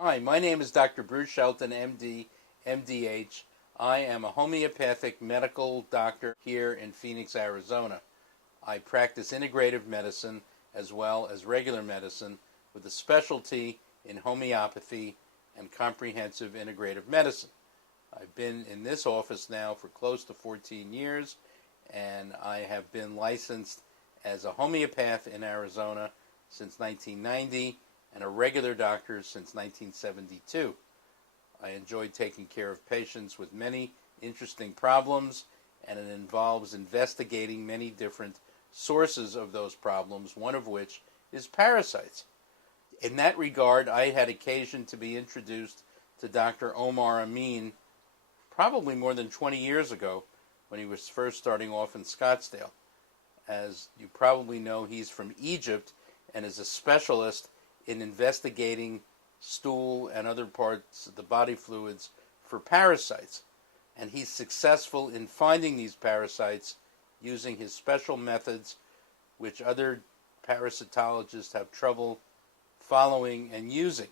Hi, my name is Dr. Bruce Shelton, MD, MDH. I am a homeopathic medical doctor here in Phoenix, Arizona. I practice integrative medicine as well as regular medicine with a specialty in homeopathy and comprehensive integrative medicine. I've been in this office now for close to 14 years, and I have been licensed as a homeopath in Arizona since 1990 and a regular doctor since 1972. I enjoy taking care of patients with many interesting problems, and it involves investigating many different sources of those problems, one of which is parasites. In that regard, I had occasion to be introduced to Dr. Omar Amin probably more than 20 years ago when he was first starting off in Scottsdale. As you probably know, he's from Egypt and is a specialist in investigating stool and other parts of the body fluids for parasites. And he's successful in finding these parasites using his special methods, which other parasitologists have trouble following and using.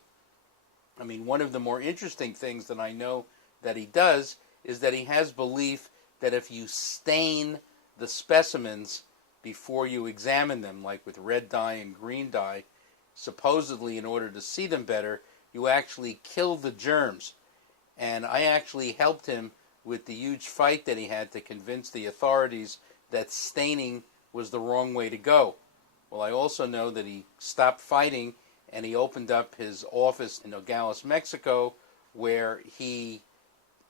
I mean, one of the more interesting things that I know that he does is that he has belief that if you stain the specimens before you examine them, like with red dye and green dye, supposedly in order to see them better, you actually kill the germs. And I actually helped him with the huge fight that he had to convince the authorities that staining was the wrong way to go. Well, I also know that he stopped fighting and he opened up his office in Nogales, Mexico, where he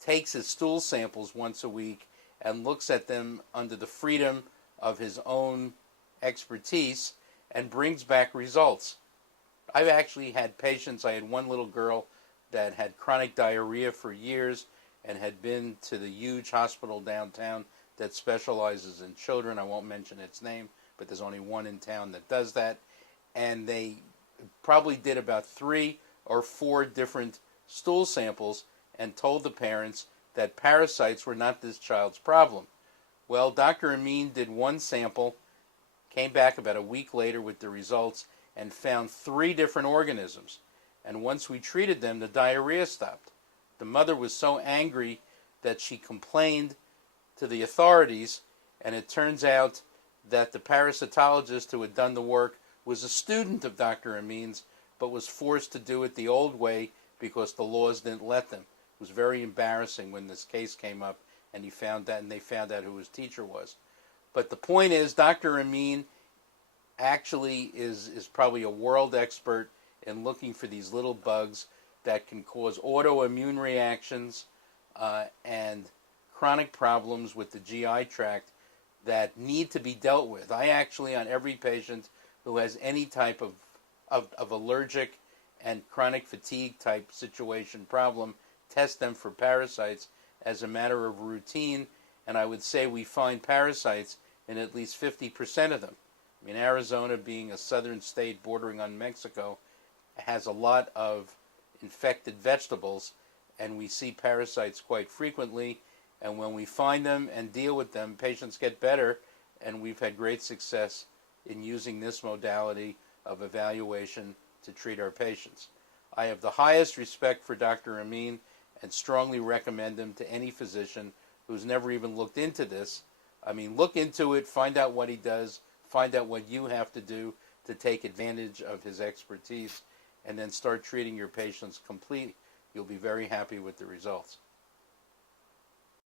takes his stool samples once a week and looks at them under the freedom of his own expertise and brings back results. I've actually had patients. I had one little girl that had chronic diarrhea for years and had been to the huge hospital downtown that specializes in children. I won't mention its name, but there's only one in town that does that. And they probably did about 3 or 4 different stool samples and told the parents that parasites were not this child's problem. Well, Dr. Amin did one sample, came back about a week later with the results, and found 3 different organisms. And once we treated them, the diarrhea stopped. The mother was so angry that she complained to the authorities, and it turns out that the parasitologist who had done the work was a student of Dr. Amin's, but was forced to do it the old way because the laws didn't let them. It was very embarrassing when this case came up, and they found out who his teacher was. But the point is, Dr. Amin actually is probably a world expert in looking for these little bugs that can cause autoimmune reactions and chronic problems with the GI tract that need to be dealt with. I actually, on every patient who has any type of allergic and chronic fatigue type situation problem, test them for parasites as a matter of routine, and I would say we find parasites in at least 50% of them. I mean, Arizona, being a southern state bordering on Mexico, has a lot of infected vegetables, and we see parasites quite frequently. And when we find them and deal with them, patients get better, and we've had great success in using this modality of evaluation to treat our patients. I have the highest respect for Dr. Amin and strongly recommend him to any physician who's never even looked into this. I mean, look into it, find out what he does, find out what you have to do to take advantage of his expertise, and then start treating your patients completely. You'll be very happy with the results.